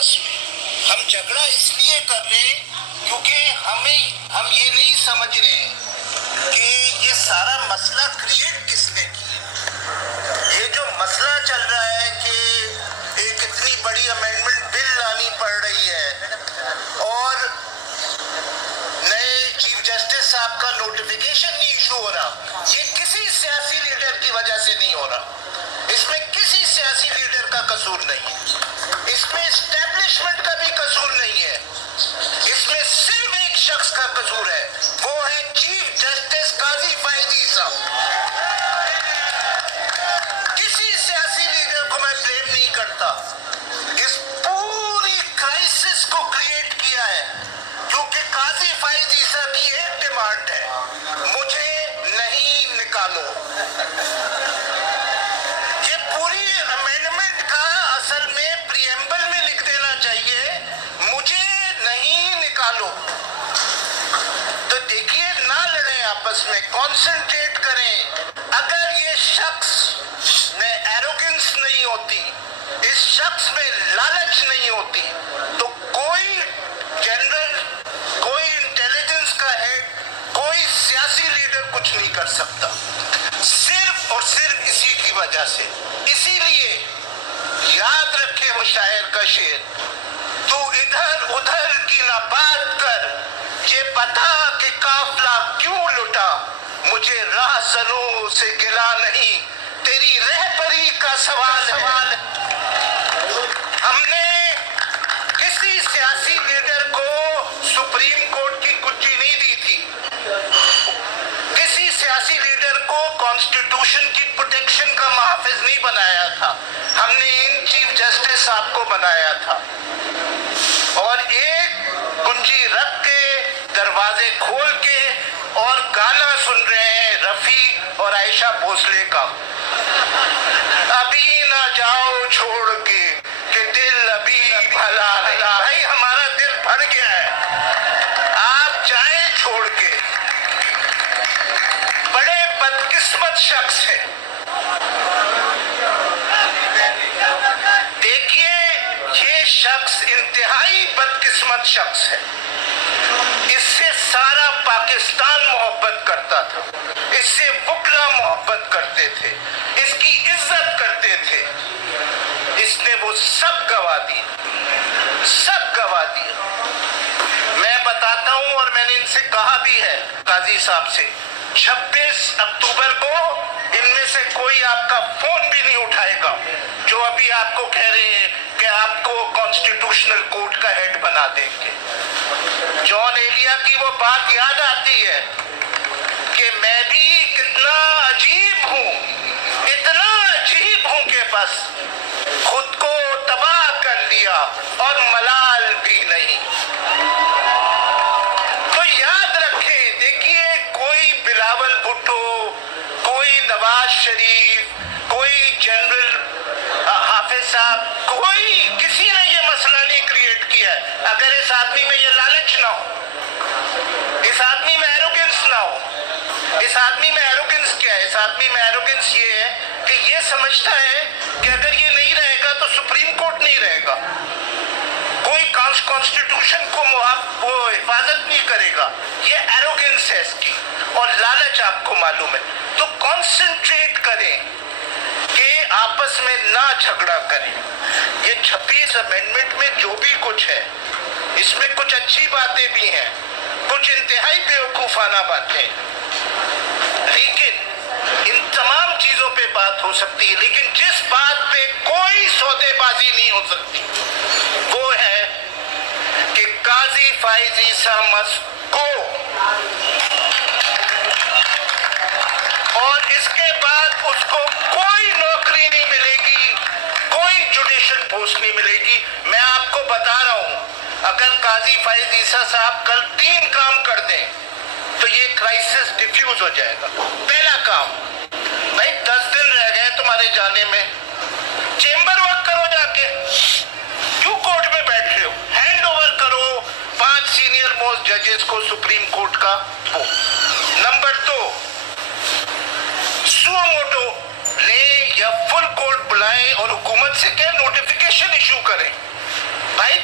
आपस में। हम झगड़ा इसलिए कर रहे हैं क्योंकि हम ये नहीं समझ रहे हैं कि ये सारा मसला क्रिएट किसने किया। ये जो मसला चल रहा है कि एक इतनी बड़ी अमेंडमेंट बिल लानी पड़ रही है और नए चीफ जस्टिस साहब का नोटिफिकेशन नहीं इशू हो रहा, ये किसी सियासी लीडर की वजह से नहीं हो रहा। इसमें किसी सियासी लीडर का कसूर नहीं है, इसमें एस्टेब्लिशमेंट का भी कसूर नहीं है, इसमें सिर्फ एक शख्स का कसूर है, वो है चीफ जस्टिस काजी फैजी साहब। किसी सियासी लीडर को मैं ब्लेम नहीं करता। इस पूरी क्राइसिस को क्रिएट किया है क्योंकि काजी फैजी साहब की एक डिमांड है, मुझे नहीं निकालो। ये पूरी अमेंडमेंट का असल में प्रीएम्बल में लिख देना चाहिए, मुझे नहीं निकालो। तो देखिए, ना लड़ें आपस में, कॉन्सेंट्रेट करें। अगर ये शख्स में एरोगेंस नहीं होती, इस शख्स में लालच नहीं होती, तो कोई जनरल, कोई इंटेलिजेंस का हेड, कोई सियासी लीडर कुछ नहीं कर सकता, सिर्फ और सिर्फ इसी की वजह से। इसीलिए याद रखे वो शायर का शेर, तू इधर उधर की ना बात कर, ये बता कि काफला क्यों लुटा, मुझे राहज़नों से गिला नहीं, तेरी रहबरी का सवाल है। हमने किसी सियासी लीडर को सुप्रीम कोर्ट की कुर्सी नहीं दी थी, किसी सियासी लीडर को कॉन्स्टिट्यूशन की प्रोटेक्शन का मुहाफिज नहीं बनाया था, हमने इन चीफ जस्टिस साहब को बनाया था। और एक कुंजी रख के, दरवाजे खोल के, और गाना सुन रहे हैं रफी और आयशा भोसले का, अभी ना जाओ छोड़ के कि दिल अभी भला नहीं। भाई, हमारा दिल भर गया है, आप जाएं छोड़ के। बड़े बदकिस्मत शख्स है। देखिए, ये शख्स इंतहाई बदकिस्मत शख्स है। इससे सारा पाकिस्तान मोहब्बत करता था, इससे वकला मोहब्बत करते थे, इसकी इज्जत करते थे। इसने वो सब गवा दिया, सब गवा दिया। मैं बताता हूं, और मैंने इनसे कहा भी है, काजी साहब से, 26 अक्टूबर को इनमें से कोई आपका फोन भी नहीं उठाएगा जो अभी आपको कह रहे हैं कि आपको कॉन्स्टिट्यूशनल कोर्ट का हेड बना देंगे। जॉन एलिया की वो बात याद आती है कि मैं भी कितना अजीब हूं, इतना अजीब हूं कि बस खुद को तबाह कर लिया और मलाल भी नहीं। तो याद रखें, देखिए, कोई बिलावल भुट्टो, कोई नवाज शरीफ, कोई जनरल हाफिज साहब, कोई किसी ने ये मसला नहीं क्रिएट किया है। अगर इस आदमी में ये लालच ना हो, इस आदमी में एरोगेंस ना हो। इस आदमी में एरोगेंस क्या है? इस आदमी में एरोगेंस ये है कि ये समझता है कि अगर ये नहीं रहेगा तो सुप्रीम कोर्ट नहीं रहेगा, कोई कॉन्स्टिट्यूशन को वो हिफाजत नहीं करेगा। ये एरोगेंस है इसकी, और लालच आपको मालूम है। तो कॉन्सेंट्रेट करें कि आपस में ना झगड़ा करें। ये 26 अमेंडमेंट में जो भी कुछ है, इसमें कुछ अच्छी बातें भी हैं, कुछ इंतहाई बेवकूफाना बातें, लेकिन इन तमाम चीजों पे बात हो सकती है। लेकिन जिस बात पे कोई सौदेबाजी नहीं हो सकती वो है कि काजी फैजी साहब मस्ट गो, और इसके बाद उसको कोई नौकरी नहीं मिलेगी, कोई जुडिशियल पोस्ट नहीं मिलेगी। मैं आपको बता रहा हूं, अगर काजी फैजी साहब कल 3 काम कर दें तो ये क्राइसिस डिफ्यूज हो जाएगा। पहला काम, भाई 10 दिन रह गए तुम्हारे जाने में, चेंबर वर्क करो, जाके क्यों कोर्ट में बैठ रहे हो, हैंड ओवर करो 5 सीनियर मोस्ट जजेस को सुप्रीम कोर्ट का। वो नंबर 2, सुओ मोटो ले या फुल कोर्ट बुलाएं और हुकूमत से क्या नोटिफिकेशन इशू करें। भाई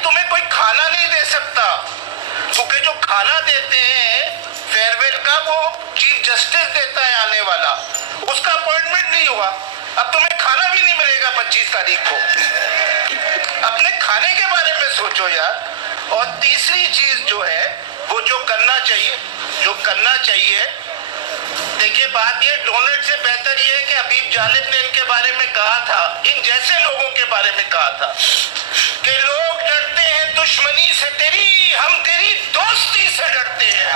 دیتے ہیں فیئر ویل کا, وہ چیف جسٹس دیتا ہے آنے والا, اس کا اپوائنٹمنٹ نہیں ہوا. اب تمہیں کھانا بھی نہیں ملے گا 25 تاریخ کو. اپنے کھانے کے بارے میں سوچو یار. اور تیسری چیز جو ہے وہ جو کرنا چاہیے, دیکھیے بات یہ, ڈونلڈ سے بہتر یہ ہے کہ حبیب جالب نے ان کے بارے میں کہا تھا, ان جیسے لوگوں کے بارے میں کہا تھا کہ لوگ ڈرتے ہیں دشمنی سے تیری, ہم تیری دوستی سے ڈرتے ہیں.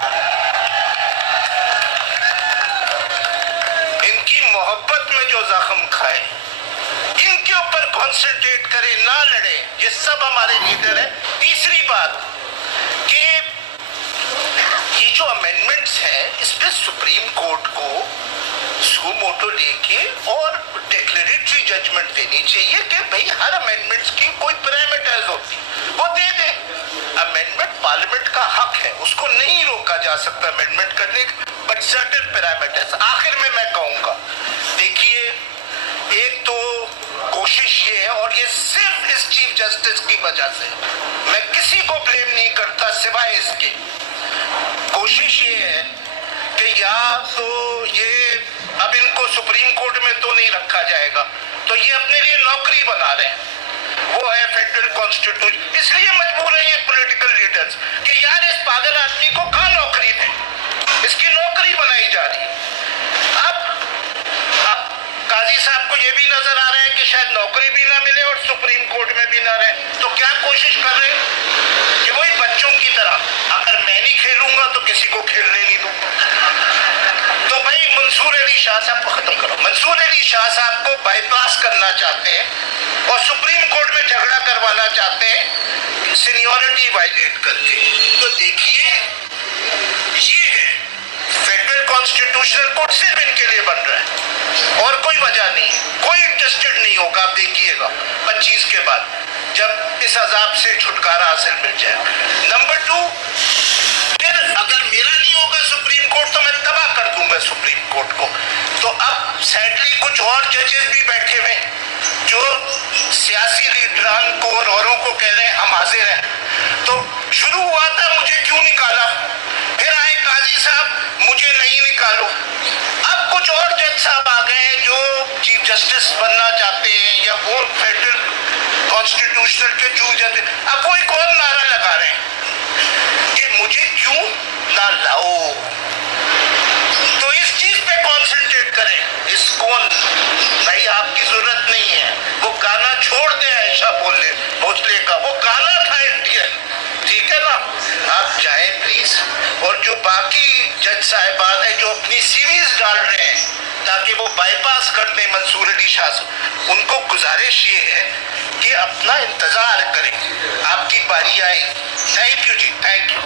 ان کی محبت میں جو زخم کھائے, ان کے اوپر کانسنٹریٹ کرے, نہ لڑے. یہ سب ہمارے لیڈر ہیں. تیسری بات کہ یہ جو امینڈمنٹس ہیں, اس پہ سپریم کورٹ کو سو موٹو لے کے اور ڈیکلیریٹری ججمنٹ دینی چاہیے کہ بھئی ہر امینڈمنٹس کی کوئی پیرامیٹرز ہوتی, وہ دے دیں. امینڈمنٹ پارلیمنٹ کا حق ہے, اس کو نہیں روکا جا سکتا امینڈمنٹ کرنے کا, بٹ سرٹن پیرامیٹرز. آخر میں کہوں گا, دیکھیے ایک تو کوشش یہ ہے, اور یہ صرف اس چیف جسٹس کی وجہ سے, میں کسی کو بلیم نہیں کرتا سوائے اس کے, کوشش یہ ہے کہ یا تو یہ اب ان کو سپریم کورٹ میں تو نہیں رکھا جائے گا, تو یہ اپنے لیے نوکری بنا رہے ہیں, وہ ہے فیڈرل کانسٹیٹیوشن. اس لیے مجبور ہیں یہ پولیٹیکل لیڈرز کہ یار اس پاگل آدمی کو کہاں نوکری دیں, اس کی نوکری بنائی جا رہی ہے. اب قاضی صاحب کو یہ بھی نظر آ رہا ہے کہ شاید نوکری بھی نہ ملے اور سپریم کورٹ میں بھی نہ رہے, تو کیا کوشش کر رہے ہیں کہ وہی بچوں کی طرح, اگر میں نہیں کھیلوں گا تو کسی کو کھیلنے نہیں دوں. تو بھائی منصور علی شاہ صاحب کو ختم کرو, منصور علی شاہ صاحب کو بائی پاس کرنا چاہتے ہیں اور سپریم کورٹ میں جھگڑا کروانا چاہتے ہیں سینیورٹی وائلیٹ کر کے. تو دیکھیے یہ ہے فیڈرل کانسٹیٹیوشنل کورٹ صرف ان کے لیے بن رہا ہے اور کوئی وجہ نہیں, کوئی انٹرسٹڈ نہیں ہوگا. آپ دیکھیے گا 25 کے بعد جب اس عذاب سے چھٹکارا حاصل مل جائے. نمبر 2, پھر اگر میرا نہیں ہوگا سپریم کورٹ تو میں تباہ کر دوں گا سپریم کورٹ کو. تو اب سیڈلی کچھ اور ججز بھی بیٹھے ہوئے جو سیاسی لیڈران کو اور اوروں کو کہہ رہے ہیں ہم حاضر ہیں. تو شروع ہوا تھا مجھے کیوں نکالا, پھر آئے قاضی صاحب مجھے نہیں نکالو. اب کچھ اور جج صاحب آ گئے ہیں جو چیف جسٹس بننا چاہتے ہیں یا وہ فیڈرل کانسٹیٹیوشنل کے چوز جاتے ہیں. اب وہ ایک اور نعرہ لگا رہے ہیں کہ مجھے کیوں نہ لاؤ. تو اس چیز پہ کانسنٹریٹ کریں. اس کو بھائی آپ کی ضرورت نہیں ہے, وہ گانا چھوڑ دیں عائشہ بھوسلے کا, وہ گانا تھا انڈین, ٹھیک ہے نا. آپ جائیں پلیز. اور جو باقی جج صاحبان ہیں جو اپنی سیریز ڈال رہے ہیں تاکہ وہ بائی پاس کر دیں منصور علی شاہ سے, ان کو گزارش یہ ہے کہ اپنا انتظار کریں, آپ کی باری آئے. تھینک یو جی, تھینک یو.